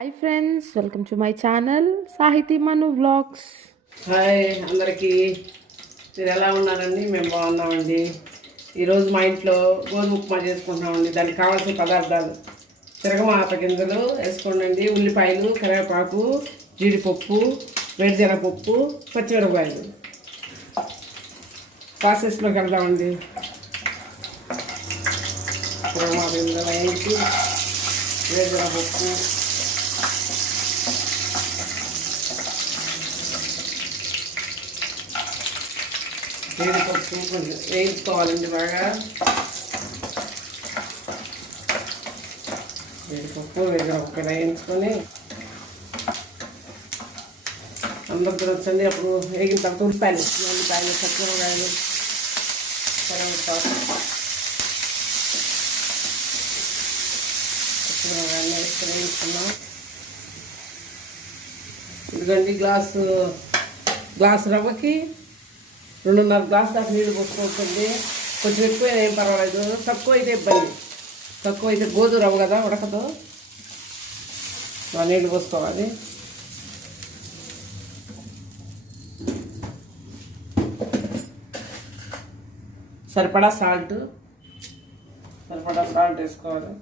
Hi friends, welcome to my channel సాహితీ మను vlogs. Hi అందరికీ, మీరు ఎలా ఉన్నారండి? మేము బాగున్నామండి. ఈరోజు మా ఇంట్లో గోధుమ ఉప్మా చేసుకుంటున్నామండి. దానికి కావాల్సిన పదార్థాలు: తిరగమాత గింజలు వేసుకోండి, ఉల్లిపాయలు, కరివేపాకు, జీడిపప్పు, వేరుశనగపప్పు, పచ్చిమిరపకాయలు. ప్రాసెస్లోకి వెళ్దామండి. తిరగమాత గింజలు వేయించి వేరుశనగపప్పు, జీడిపప్పు కొంచెం వేయించుకోవాలండి బాగా. జీడిపప్పు వేరుశనగపప్పు వేయించుకొని అందరూ వచ్చండి. అప్పుడు వేగిన తర్వాత ఉల్లిపాయలు, పచ్చిమిరపకాయలు, కరివేపాకు, పచ్చిమిరపకాయలు వేసుకొని వేయించుకున్నాం. ఇదిగోండి గ్లాసు రవ్వకి 2.5 గ్లాసు దాకా నీళ్ళు పోసుకోవచ్చు. కొంచెం ఎక్కువ ఏం పర్వాలేదు, తక్కువ అయితే ఇబ్బంది. తక్కువ అయితే గోధుమ రవ్వ కదా, ఉడకదు. నీళ్ళు పోసుకోవాలి. సరిపడా సాల్ట్ వేసుకోవాలి.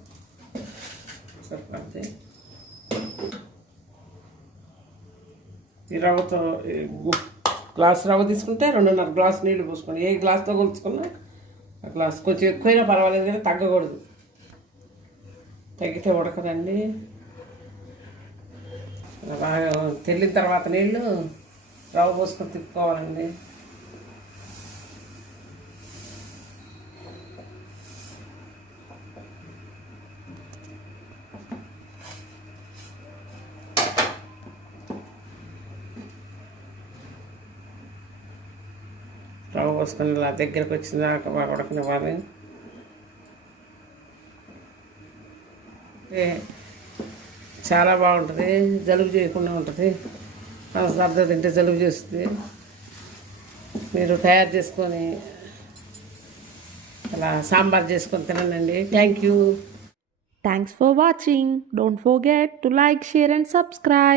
సరిపడితే ఈ రవ్వతో గ్లాసు రవ్వ తీసుకుంటే 2.5 గ్లాసు నీళ్ళు పోసుకోండి. ఏ గ్లాస్తో కొలుచుకున్నా ఆ గ్లాస్. కొంచెం ఎక్కువైనా పర్వాలేదు కానీ తగ్గకూడదు. తగ్గితే ఉడకదండి. బాగా తెల్లిన తర్వాత నీళ్ళు రవ్వ పోసుకొని తిప్పుకోవాలండి. రవ్వ పోసుకొని ఇలా దగ్గరకు వచ్చిందాక బాగా ఉడకనివ్వాలి. చాలా బాగుంటుంది, జలుబు చేయకుండా ఉంటుంది. సర్ది తింటే జలుబు చేస్తుంది. మీరు తయారు చేసుకొని అలా సాంబార్ చేసుకొని తినండి. Thanks for watching. Don't forget to like, share and subscribe.